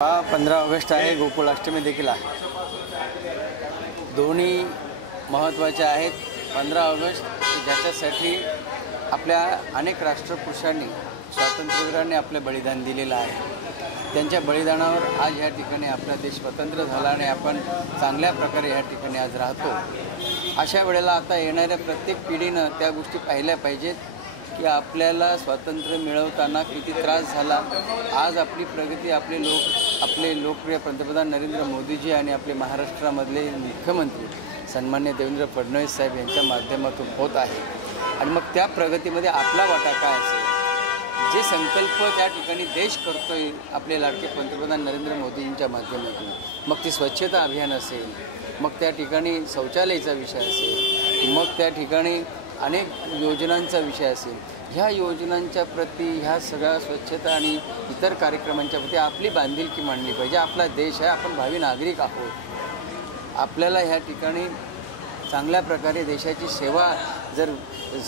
हा 15 ऑगस्ट आहे, गोकुळाष्टमी देखील आहे। दोन्ही महत्त्वाचे आहेत। 15 ऑगस्ट ज्याच्यासाठी आपल्या अनेक राष्ट्रपुरुषांनी स्वातंत्र्यवीरांनी आपले बलिदान दिलेलं आहे। त्यांच्या बलिदानावर आज या ठिकाणी आपला देश स्वतंत्र झाला आणि आपण चांगल्या प्रकारे या ठिकाणी आज राहतो। अशा वेळेला आता येणाऱ्या प्रत्येक पिढीनं त्या गोष्टी पाहिल्या पाहिजेत की आपल्याला स्वातंत्र्य मिळवताना किती त्रास झाला। आज आपली प्रगती आपले लोकप्रिय पंतप्रधान नरेंद्र मोदीजी आणि आपले महाराष्ट्रामधले मुख्यमंत्री सन्मान्य देवेंद्र फडणवीस साहेब यांच्या माध्यमातून होत आहे। आणि मग त्या प्रगतीमध्ये आपला वाटा काय असेल, जे संकल्प त्या ठिकाणी देश करतोय आपले लाडके पंतप्रधान नरेंद्र मोदींच्या माध्यमातून, मग ती स्वच्छता अभियान असेल, मग त्या ठिकाणी शौचालयाचा विषय असेल, मग त्या ठिकाणी अनेक योजनांचा विषय असेल, ह्या योजनांच्या प्रती ह्या सगळ्या स्वच्छता आणि इतर कार्यक्रमांच्या प्रती आपली बांधिलकी मांडली पाहिजे। आपला देश आहे, आपण भावी नागरिक आहोत। आपल्याला ह्या ठिकाणी चांगल्या प्रकारे देशाची सेवा जर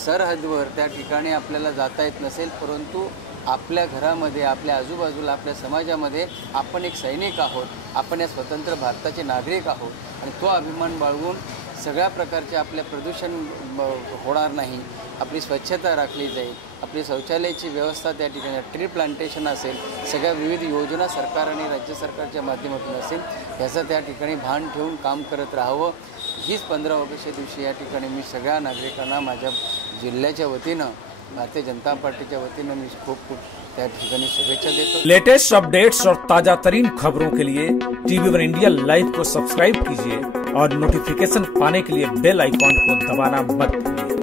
सरहद्दवर त्या ठिकाणी आपल्याला जाता येत नसेल, परंतु आपल्या घरामध्ये, आपल्या आजूबाजूला, आपल्या समाजामध्ये आपण एक सैनिक आहोत, आपण या स्वतंत्र भारताचे नागरिक आहोत आणि तो अभिमान बाळगून सगळ्या प्रकारचे आपल्या प्रदूषण होणार नाही, आपली स्वच्छता राखली जाईल, आपली शौचालयाची व्यवस्था त्या ठिकाणी, ट्री प्लांटेशन असेल, सगळ्या विविध योजना सरकार आणि राज्य सरकारच्या माध्यमातून असेल, याचं त्या ठिकाणी भान ठेवून काम करत राहावं। हीच 15 ऑगस्टच्या दिवशी या ठिकाणी मी सगळ्या नागरिकांना माझ्या जिल्ह्याच्या वतीनं, भारतीय जनता पार्टीच्या वतीनं मी खूप त्या ठिकाणी शुभेच्छा देतो। लेटेस्ट अपडेट्स और ताजा तरीन खबरों के लिए टीवी1 इंडिया लाइव को सब्सक्राइब कीजिए और नोटिफिकेशन पाने के लिए बेल आइकॉन को दबाना मत भूलिए।